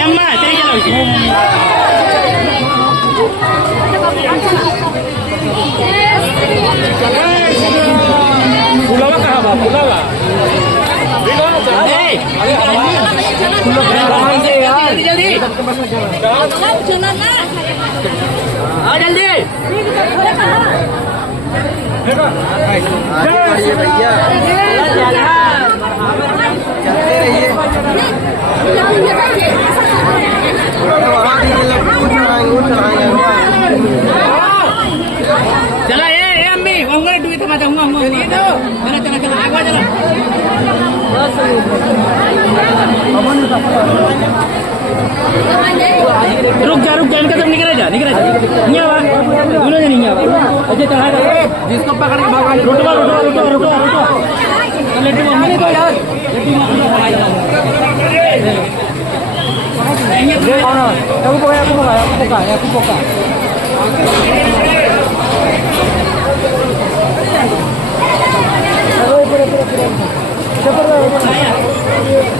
Yang mah, cari jalan sini. Pulau kah apa? Pulau lah. Hei, जल्दी हाँ जल्दी भैया चला ये अम्मी उंगली डूबी तो मत उंगली चला चला चला आगे चला रुक जा इनका सब निकल जा नहीं आवा बोलो जा नहीं आवा अच्छा चला जिसको पकड़ के भगवान रुको लड्डू मम्मी को यार aku buka Cepat